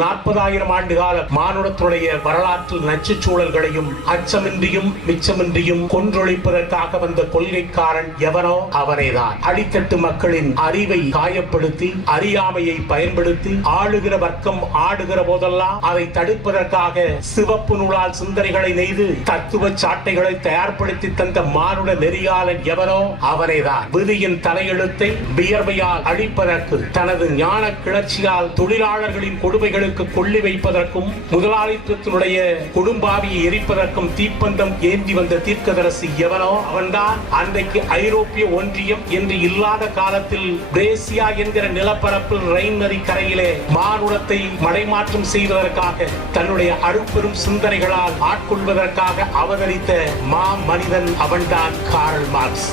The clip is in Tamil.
40,000 ஆண்டு கால மானுடத்துடைய வரலாற்று நச்சு சூழல்களையும் அச்சமின்றியும் மிச்சமின்றியும் கொன்றொழிப்பதற்காக வந்த கொள்கைக்காரன் எவனோ அவனேதான். அடித்தட்டு மக்களின் அறிவை காயப்படுத்தி அறியாமையை பயன்படுத்தி ஆளுகிற வர்க்கம் ஆடுகிற போதெல்லாம் அதை தடுப்பதற்காக சிவப்பு நூலால் சிந்தனைகளை நெய்து தத்துவ சாட்டைகளை தயார்படுத்தி தந்த மானுட நெறியாளன் எவனோ அவனேதான். விதியின் தலையெழுத்தை வியர்வையால் அழிப்பதற்கு, தனது ஞான கிளர்ச்சியால் தொழிலாளர்களின் கொடுமைகளுக்கு கொள்ளி வைப்பதற்கும், முதலாளித்துவத்தினுடைய குடும்பாவியை எரிப்பதற்கும் தீப்பந்தம் ஏந்தி வந்த தீர்க்கதரிசி எவனோ அவன்தான். அன்றைக்கு ஐரோப்பிய ஒன்றியம் என்று இல்லாத காலத்தில் பிரேசியா என்கிற நிலப்பரப்பில் ரைன் நதி கரையிலே மானுடத்தை மடைமாற்றம் செய்வதற்காக தன்னுடைய அருப்பெரும் சிந்தனைகளால் ஆட்கொள்வதற்காக அவதரித்த மா மனிதன் அவன்தான் கார்ல் மார்க்ஸ்.